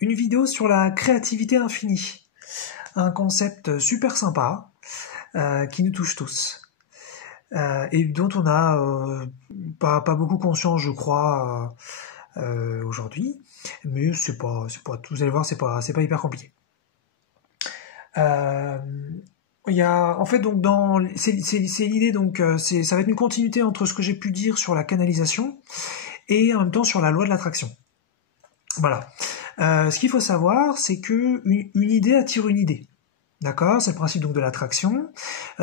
une vidéo sur la créativité infinie. Un concept super sympa qui nous touche tous. Et dont on a pas beaucoup conscience, je crois, aujourd'hui. Mais c'est pas, vous allez voir, c'est pas hyper compliqué. Il y a, en fait, donc c'est l'idée, donc ça va être une continuité entre ce que j'ai pu dire sur la canalisation et en même temps sur la loi de l'attraction. Voilà. Ce qu'il faut savoir, c'est que une idée attire une idée. D'accord, c'est le principe donc de l'attraction.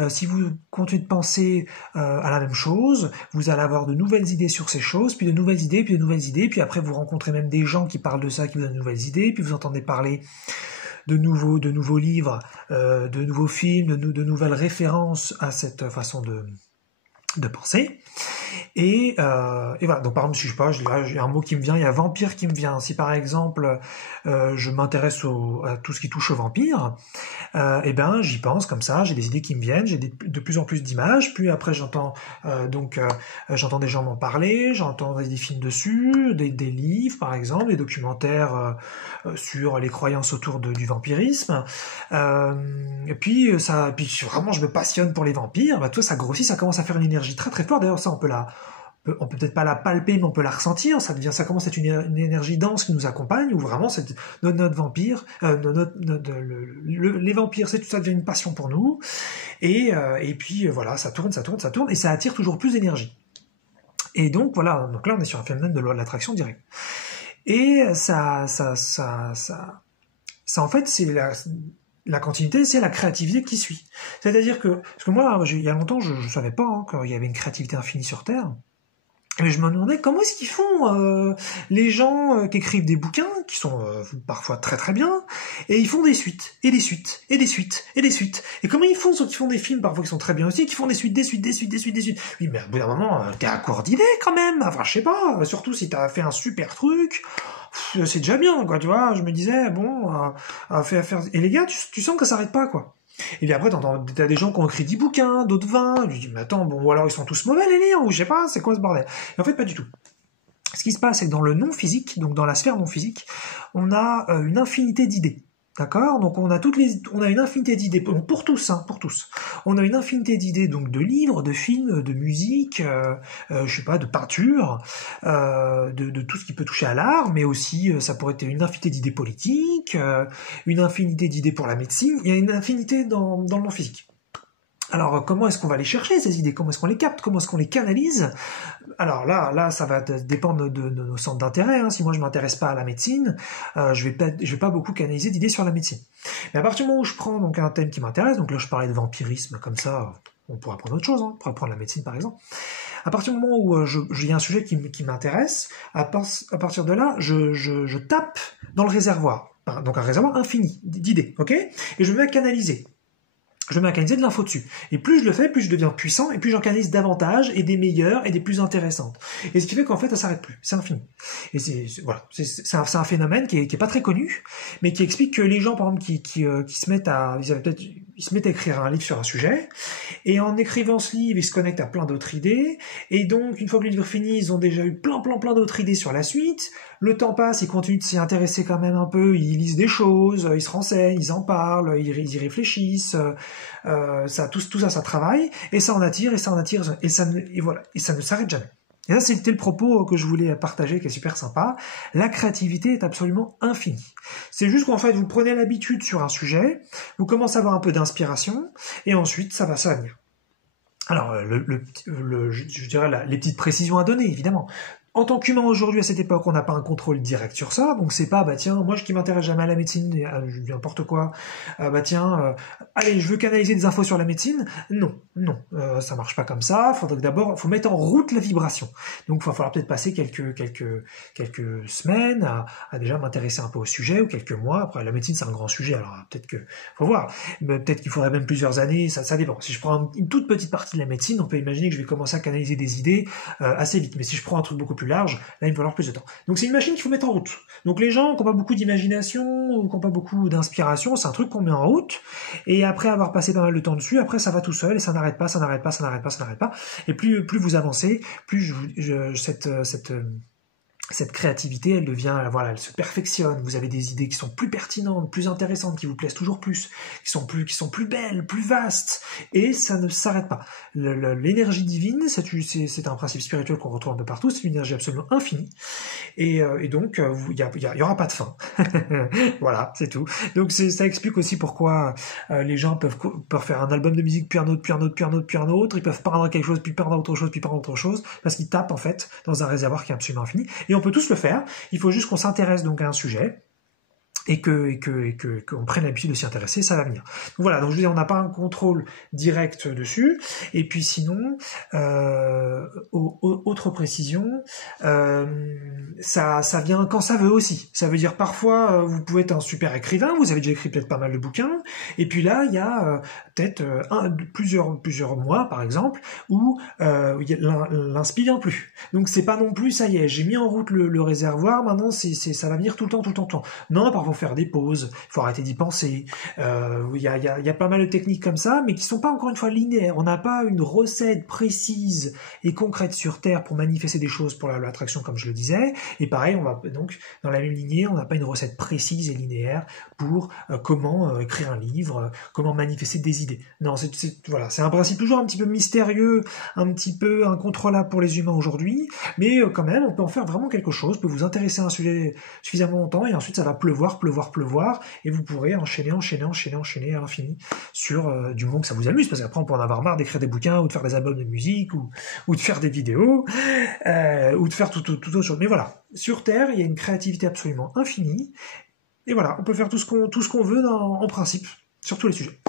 Si vous continuez de penser à la même chose, vous allez avoir de nouvelles idées sur ces choses, puis de nouvelles idées, puis de nouvelles idées, puis après vous rencontrez même des gens qui parlent de ça, qui vous donnent de nouvelles idées, puis vous entendez parler de nouveaux livres, de nouveaux films, de nouvelles références à cette façon de penser. Et voilà, donc par exemple, si je sais pas, j'ai un mot qui me vient, il y a vampire qui me vient. Si par exemple, je m'intéresse à tout ce qui touche aux vampires, et ben j'y pense comme ça, j'ai des idées qui me viennent, j'ai de plus en plus d'images, puis après j'entends j'entends des gens m'en parler, j'entends des films dessus, des livres par exemple, des documentaires sur les croyances autour du vampirisme, et puis vraiment je me passionne pour les vampires, bah tout ça grossit, ça commence à faire une énergie très très forte. D'ailleurs ça on peut peut-être pas la palper, mais on peut la ressentir. Ça commence à être une énergie dense qui nous accompagne, où vraiment notre vampire, les vampires, c'est tout ça devient une passion pour nous. Et puis voilà, ça tourne, et ça attire toujours plus d'énergie. Et donc voilà, donc là on est sur un phénomène de loi de l'attraction directe. Et ça en fait c'est la continuité, c'est la créativité qui suit. C'est-à-dire parce que moi, il y a longtemps, je savais pas qu'il y avait une créativité infinie sur Terre. Et je me demandais comment est-ce qu'ils font les gens qui écrivent des bouquins, qui sont parfois très très bien, et ils font des suites, et des suites, et des suites, et des suites. Et comment ils font ceux qui font des films parfois qui sont très bien aussi, qui font des suites, des suites, des suites, des suites, des suites. Oui, mais à bout d'un moment, t'es à court d'idées quand même. Enfin, je sais pas, surtout si t'as fait un super truc, c'est déjà bien, quoi, tu vois. Je me disais, bon, faire... Et les gars, tu sens que ça s'arrête pas, quoi. Et puis après, t'as des gens qui ont écrit 10 bouquins, d'autres 20. Je dis, mais attends, bon, ou alors ils sont tous mauvais, les livres, ou je sais pas, c'est quoi ce bordel? Et en fait, pas du tout. Ce qui se passe, c'est que dans le non-physique, donc dans la sphère non-physique, on a une infinité d'idées. D'accord? Donc on a une infinité d'idées pour tous, hein, pour tous. On a une infinité d'idées donc de livres, de films, de musique, je sais pas, de peinture, de tout ce qui peut toucher à l'art, mais aussi ça pourrait être une infinité d'idées politiques, une infinité d'idées pour la médecine. Il y a une infinité dans le non physique. Alors comment est-ce qu'on va les chercher ces idées? Comment est-ce qu'on les capte? Comment est-ce qu'on les canalise? Alors là, ça va dépendre de nos centres d'intérêt. Hein. Si moi je m'intéresse pas à la médecine, je vais pas beaucoup canaliser d'idées sur la médecine. Mais à partir du moment où je prends donc un thème qui m'intéresse, donc là je parlais de vampirisme comme ça, on pourrait prendre autre chose, hein. On pourrait prendre la médecine par exemple. À partir du moment où il y a un sujet qui m'intéresse, à partir de là, je tape dans le réservoir, donc un réservoir infini d'idées, ok? Et je me mets à canaliser. Je mets à canaliser de l'info dessus. Et plus je le fais, plus je deviens puissant, et plus j'en canalise davantage, et des meilleures, et des plus intéressantes. Et ce qui fait qu'en fait, ça s'arrête plus. C'est infini. Et c'est un phénomène qui est pas très connu, mais qui explique que les gens, par exemple, qui se mettent ils se mettent à écrire un livre sur un sujet, et en écrivant ce livre, ils se connectent à plein d'autres idées, et donc, une fois que le livre est fini, ils ont déjà eu plein d'autres idées sur la suite. Le temps passe, ils continuent de s'y intéresser quand même un peu, ils lisent des choses, ils se renseignent, ils en parlent, ils y réfléchissent, tout ça travaille, et ça en attire, et ça ne s'arrête jamais. Et ça, c'était le propos que je voulais partager, qui est super sympa. La créativité est absolument infinie. C'est juste qu'en fait, vous prenez l'habitude sur un sujet, vous commencez à avoir un peu d'inspiration, et ensuite, ça va venir. Alors, je dirais les petites précisions à donner, évidemment. En tant qu'humain aujourd'hui, à cette époque, on n'a pas un contrôle direct sur ça, donc c'est pas, tiens, moi qui m'intéresse jamais à la médecine, n'importe quoi, allez, je veux canaliser des infos sur la médecine. Non, ça marche pas comme ça. Faudrait que d'abord, faut mettre en route la vibration. Donc, il va falloir peut-être passer quelques semaines à déjà m'intéresser un peu au sujet, ou quelques mois. Après, la médecine, c'est un grand sujet, alors faut voir. Mais peut-être qu'il faudrait même plusieurs années, ça dépend. Si je prends une toute petite partie de la médecine, on peut imaginer que je vais commencer à canaliser des idées assez vite. Mais si je prends un truc beaucoup plus large, là il va falloir plus de temps. Donc c'est une machine qu'il faut mettre en route. Donc les gens qui n'ont pas beaucoup d'imagination ou qui n'ont pas beaucoup d'inspiration, c'est un truc qu'on met en route, et après avoir passé pas mal de temps dessus, après ça va tout seul, et ça n'arrête pas. Et plus vous avancez, plus cette créativité, elle devient, voilà, elle se perfectionne. Vous avez des idées qui sont plus pertinentes, plus intéressantes, qui vous plaisent toujours plus, qui sont plus belles, plus vastes, et ça ne s'arrête pas. L'énergie divine, c'est un principe spirituel qu'on retrouve un peu partout. C'est une énergie absolument infinie, et donc il y aura pas de fin. Voilà, c'est tout. Donc ça explique aussi pourquoi les gens peuvent faire un album de musique, puis un autre, puis un autre, puis un autre, puis un autre. Ils peuvent peindre quelque chose, puis peindre autre chose, puis peindre autre chose, parce qu'ils tapent en fait dans un réservoir qui est absolument infini. Et on peut tous le faire. Il faut juste qu'on s'intéresse donc à un sujet et qu'on prenne l'habitude de s'y intéresser, ça va venir. Donc voilà, donc je veux dire, on n'a pas un contrôle direct dessus. Et puis sinon, autre précision, ça vient quand ça veut aussi. Ça veut dire parfois, vous pouvez être un super écrivain, vous avez déjà écrit peut-être pas mal de bouquins, et puis là, il y a peut-être plusieurs mois, par exemple, où l'inspi vient plus. Donc c'est pas non plus, ça y est, j'ai mis en route le réservoir, maintenant ça va venir tout le temps. Non, parfois faire des pauses, il faut arrêter d'y penser. Il y a pas mal de techniques comme ça, mais qui sont pas encore une fois linéaires. On n'a pas une recette précise et concrète sur Terre pour manifester des choses pour l'attraction, comme je le disais. Et pareil, on va donc dans la même lignée, on n'a pas une recette précise et linéaire pour comment écrire un livre, comment manifester des idées. Non, voilà, c'est un principe toujours un petit peu mystérieux, un petit peu incontrôlable pour les humains aujourd'hui, mais quand même, on peut en faire vraiment quelque chose, peut vous intéresser à un sujet suffisamment longtemps, et ensuite ça va pleuvoir, et vous pourrez enchaîner à l'infini sur du moment que ça vous amuse, parce qu'après on peut en avoir marre d'écrire des bouquins, ou de faire des albums de musique, ou de faire des vidéos, ou de faire tout autre chose. Mais voilà, sur Terre, il y a une créativité absolument infinie, et voilà, on peut faire tout ce qu'on veut en principe, sur tous les sujets.